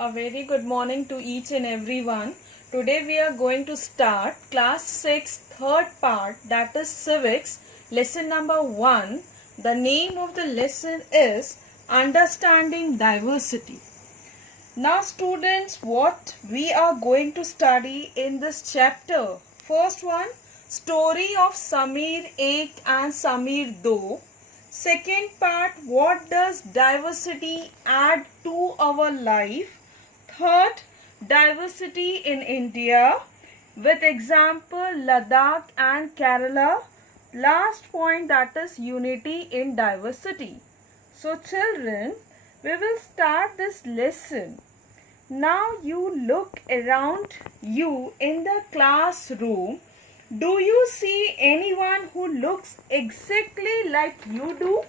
A very good morning to each and everyone. Today we are going to start class 6 third part, that is civics, lesson number 1. The name of the lesson is Understanding Diversity. Now students, what we are going to study in this chapter? First one, story of Samir Ek and Samir Do. Second part, what does diversity add to our life? Third, diversity in India with example Ladakh and Kerala. Last point, that is unity in diversity. So children, we will start this lesson. Now you look around you in the classroom. Do you see anyone who looks exactly like you do?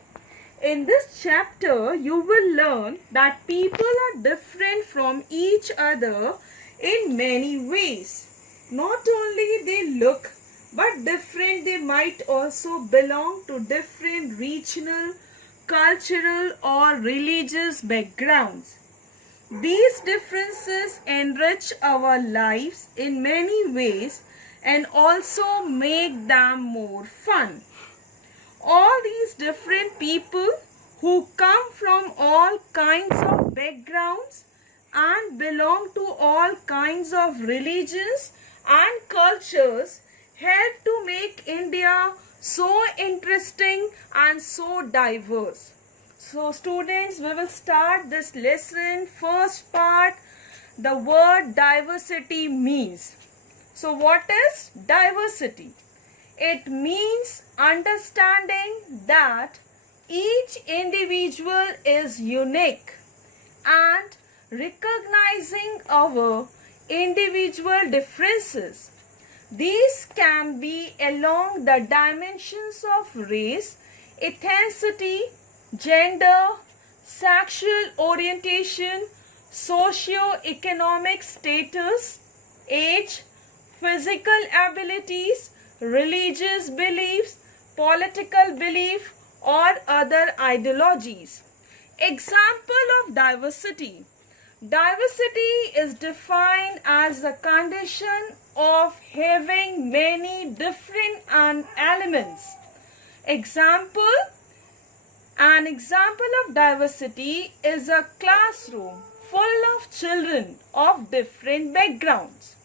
In this chapter, you will learn that people are different from each other in many ways. Not only they look, but different, they might also belong to different regional, cultural or religious backgrounds. These differences enrich our lives in many ways and also make them more fun. All these different people who come from all kinds of backgrounds and belong to all kinds of religions and cultures help to make India so interesting and so diverse. So students, we will start this lesson. First part, the word diversity means. So what is diversity? It means understanding that each individual is unique and recognizing our individual differences. These can be along the dimensions of race, ethnicity, gender, sexual orientation, socio-economic status, age, physical abilities, religious beliefs, political belief or other ideologies. Example of diversity. Diversity is defined as the condition of having many different elements. An example of diversity is a classroom full of children of different backgrounds.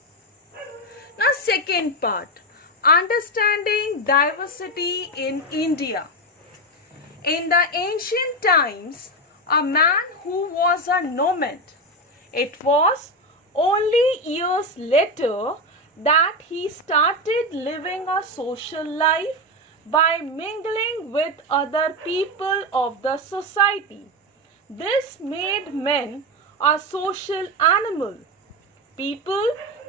Now second part, understanding diversity in India. In the ancient times, a man who was a nomad. It was only years later that he started living a social life by mingling with other people of the society. This made men a social animal. People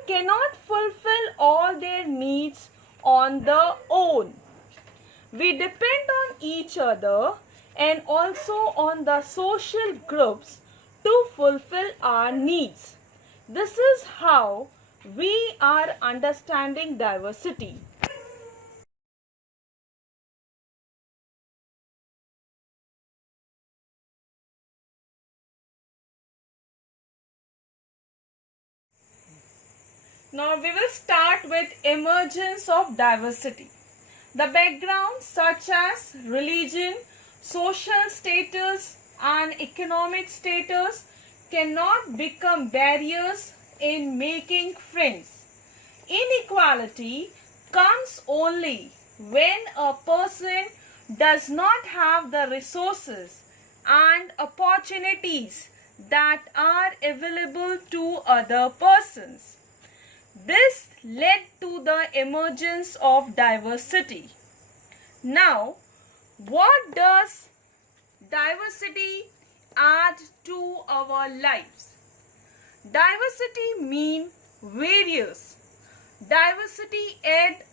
cannot fulfill all their needs on their own. We depend on each other and also on the social groups to fulfill our needs. This is how we are understanding diversity. Now we will start with emergence of diversity. The backgrounds such as religion, social status and economic status cannot become barriers in making friends. Inequality comes only when a person does not have the resources and opportunities that are available to other persons. This led to the emergence of diversity. Now, what does diversity add to our lives? Diversity means various. Diversity adds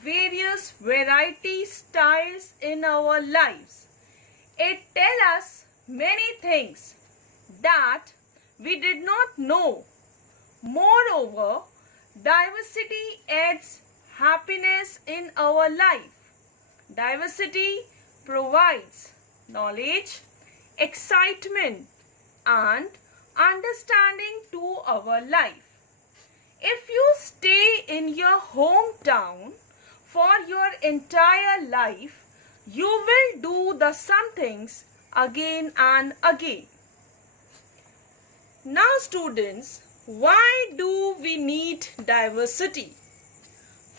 various variety styles in our lives. It tells us many things that we did not know. Moreover, diversity adds happiness in our life. Diversity provides knowledge, excitement and understanding to our life. If you stay in your hometown for your entire life, you will do the same things again and again. Now students, why do we need diversity?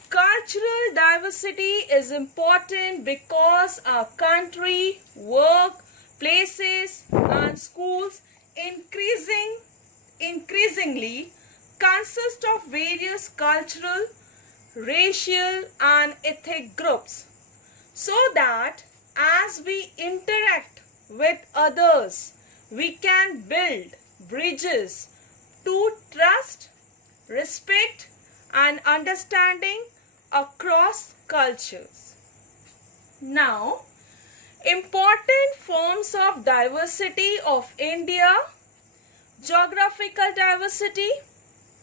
Cultural diversity is important because our country, work, places and schools increasingly consist of various cultural, racial and ethnic groups, so that as we interact with others, we can build bridges to trust, respect and understanding across cultures. Now, important forms of diversity of India: geographical diversity,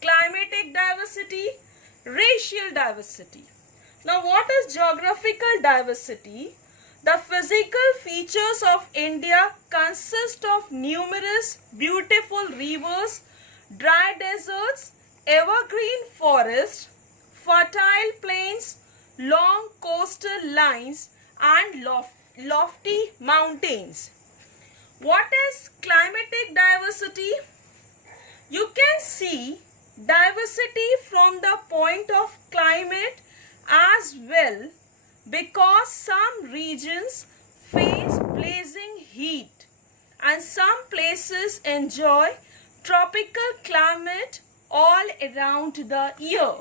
climatic diversity, racial diversity. Now, what is geographical diversity? The physical features of India consist of numerous beautiful rivers, dry deserts, evergreen forests, fertile plains, long coastal lines and lofty mountains. What is climatic diversity? You can see diversity from the point of climate as well, because some regions face blazing heat and some places enjoy tropical climate all around the year.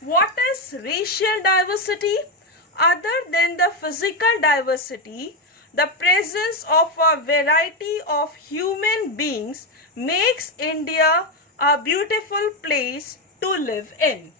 What is racial diversity? Other than the physical diversity, the presence of a variety of human beings makes India a beautiful place to live in.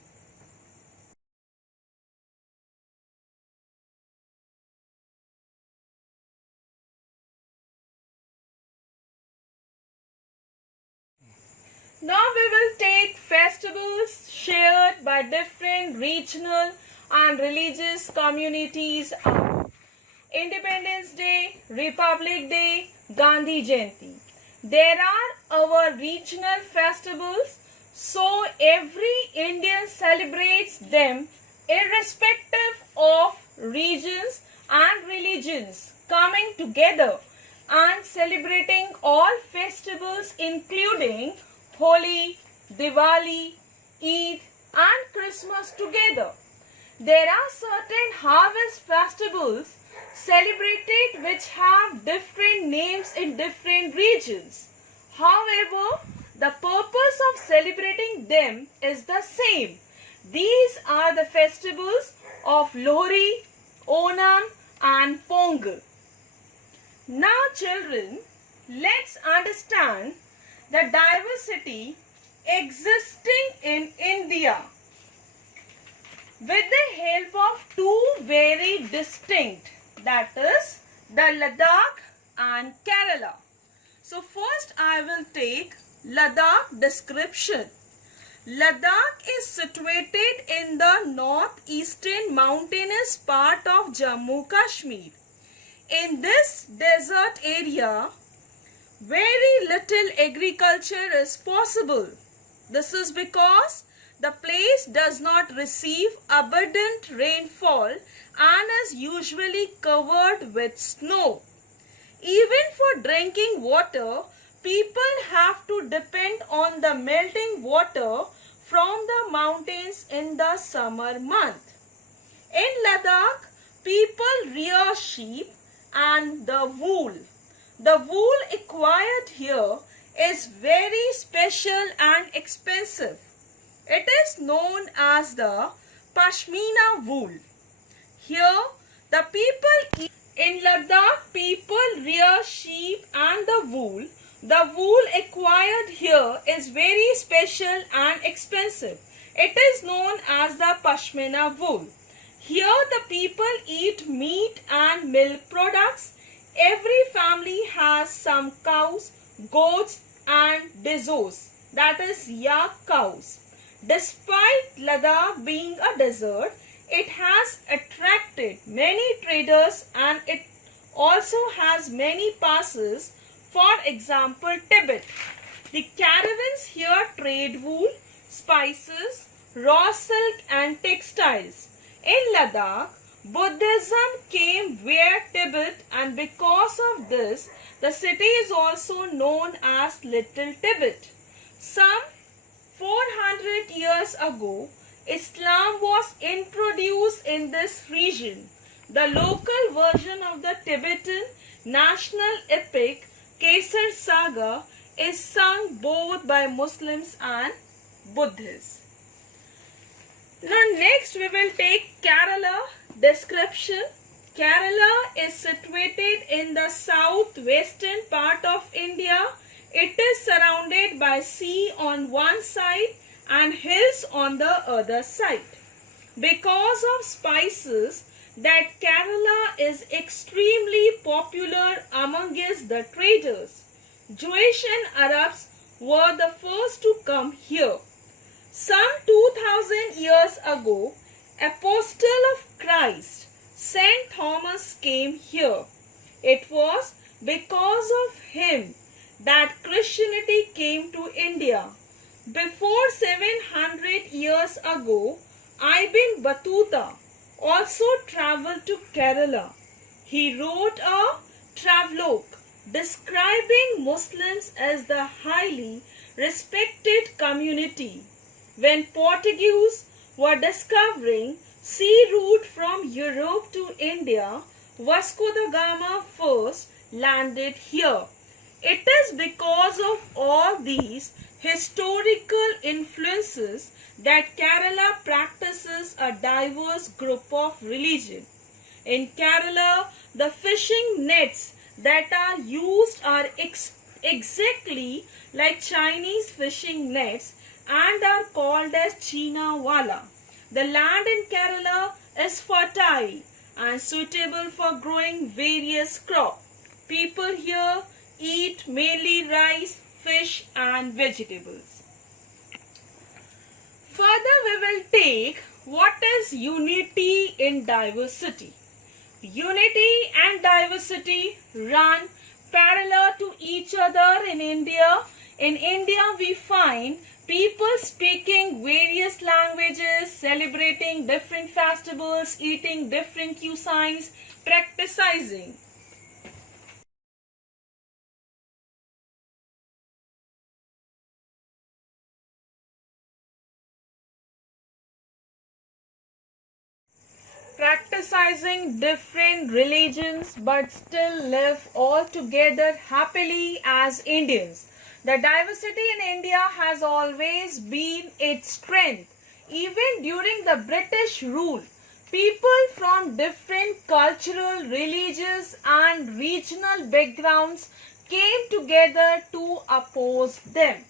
Now we will take festivals shared by different regional and religious communities. Independence Day, Republic Day, Gandhi Jayanti. There are our regional festivals, so every Indian celebrates them irrespective of regions and religions coming together and celebrating all festivals including Holi, Diwali, Eid and Christmas together. There are certain harvest festivals celebrated which have different names in different regions. However, the purpose of celebrating them is the same. These are the festivals of Lohri, Onam and Pongal. Now children, let's understand the diversity existing in India with the help of two very distinct, that is the Ladakh and Kerala. So first I will take Ladakh description. Ladakh is situated in the northeastern mountainous part of Jammu Kashmir. In this desert area, very little agriculture is possible. This is because the place does not receive abundant rainfall and is usually covered with snow. Even for drinking water, people have to depend on the melting water from the mountains in the summer month. In Ladakh, people rear sheep and the wool. The wool acquired here is very special and expensive. It is known as the Pashmina wool. Here, the people in Ladakh, people rear sheep and the wool. The wool acquired here is very special and expensive. It is known as the Pashmina wool. Here, the people eat meat and milk products. Every family has some cows, goats and dezos, that is yak cows. Despite Ladakh being a desert, it has attracted many traders and it also has many passes, for example Tibet. The caravans here trade wool, spices, raw silk and textiles. In Ladakh, Buddhism came via Tibet, and because of this, the city is also known as Little Tibet. Some 400 years ago, Islam was introduced in this region. The local version of the Tibetan national epic Kesar Saga is sung both by Muslims and Buddhists. Now next we will take Kerala description. Kerala is situated in the southwestern part of India. It is surrounded by sea on one side and hills on the other side. Because of spices, that Kerala is extremely popular amongst the traders. Jewish and Arabs were the first to come here. Some 2000 years ago, Apostle of Christ, Saint Thomas came here. It was because of him that Christianity came to India. Before 700 years ago, Ibn Battuta also travelled to Kerala. He wrote a travelogue describing Muslims as the highly respected community. When Portuguese were discovering sea route from Europe to India, Vasco da Gama first landed here. It is because of all these historical influences that Kerala practices a diverse group of religion. In Kerala, the fishing nets that are used are exactly like Chinese fishing nets and are called as China Wala. The land in Kerala is fertile and suitable for growing various crops. People here eat mainly rice, fish and vegetables. Further we will take what is unity in diversity. Unity and diversity run parallel to each other in India. In India we find people speaking various languages, celebrating different festivals, eating different cuisines, practicing different religions but still live all together happily as Indians. The diversity in India has always been its strength. Even during the British rule, people from different cultural, religious and regional backgrounds came together to oppose them.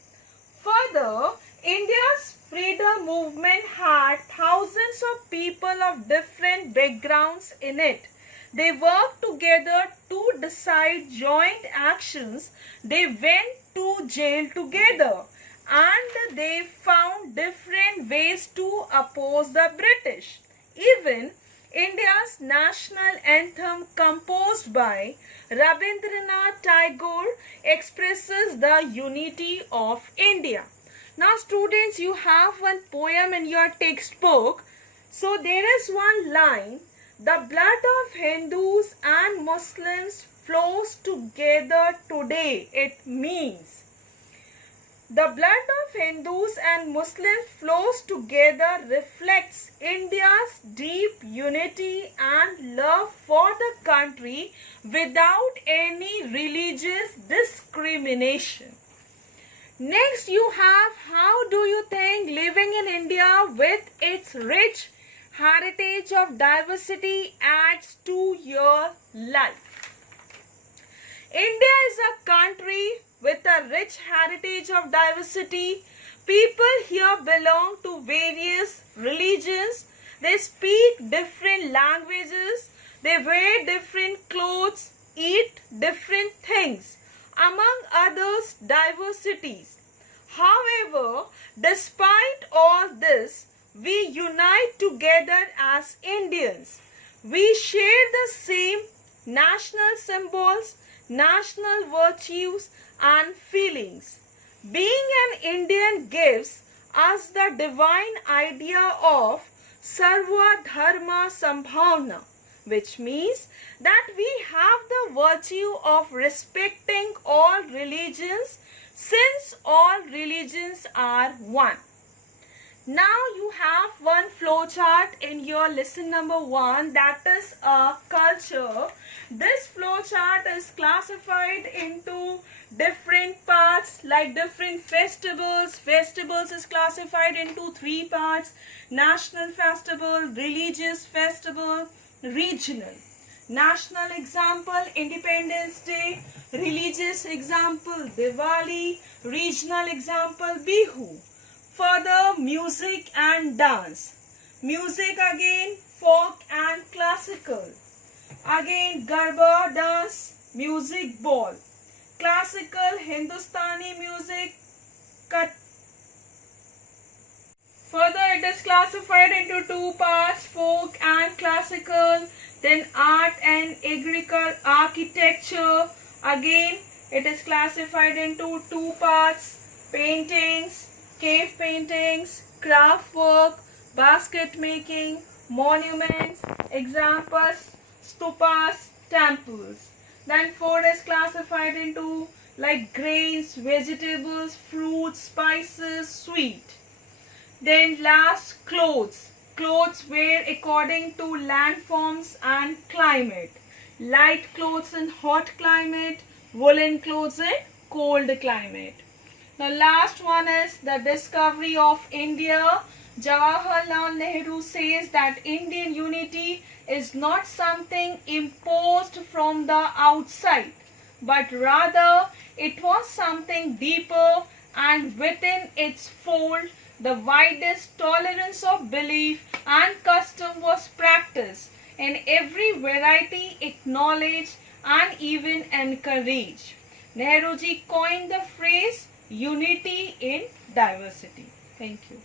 Further, India's freedom movement had thousands of people of different backgrounds in it. They worked together to decide joint actions. They went to jail together and they found different ways to oppose the British. Even India's national anthem, composed by Rabindranath Tagore, expresses the unity of India. Now students, you have one poem in your textbook. So there is one line, the blood of Hindus and Muslims flows together today. It means the blood of Hindus and Muslims flows together reflects India's deep unity and love for the country without any religious discrimination. Next you have, how do you think living in India with its rich heritage of diversity adds to your life? India is a country with a rich heritage of diversity. People here belong to various religions. They speak different languages. They wear different clothes, eat different things, among others diversities. However, despite all this, we unite together as Indians. We share the same national symbols, national virtues and feelings. Being an Indian gives us the divine idea of Sarva Dharma Sambhavna, which means that we have the virtue of respecting all religions since all religions are one. Now you have one flowchart in your lesson number 1, that is culture. This flowchart is classified into different parts like different festivals. Festivals is classified into 3 parts: national festival, religious festival, regional. National example Independence Day, religious example Diwali, regional example Bihu. Further, music and dance. Music again, folk and classical. Again, Garba dance, music ball. Classical Hindustani music, Further, it is classified into 2 parts, folk and classical. Then art and architecture. Again, it is classified into 2 parts, paintings, cave paintings, craft work, basket making, monuments, examples, stupas, temples. Then 4 is classified into like grains, vegetables, fruits, spices, sweet. Then last, clothes. Clothes wear according to landforms and climate. Light clothes in hot climate, woolen clothes in cold climate. The last one is the discovery of India. Jawaharlal Nehru says that Indian unity is not something imposed from the outside, but rather it was something deeper, and within its fold the widest tolerance of belief and custom was practiced, and every variety acknowledged and even encouraged. Nehruji coined the phrase unity in diversity. Thank you.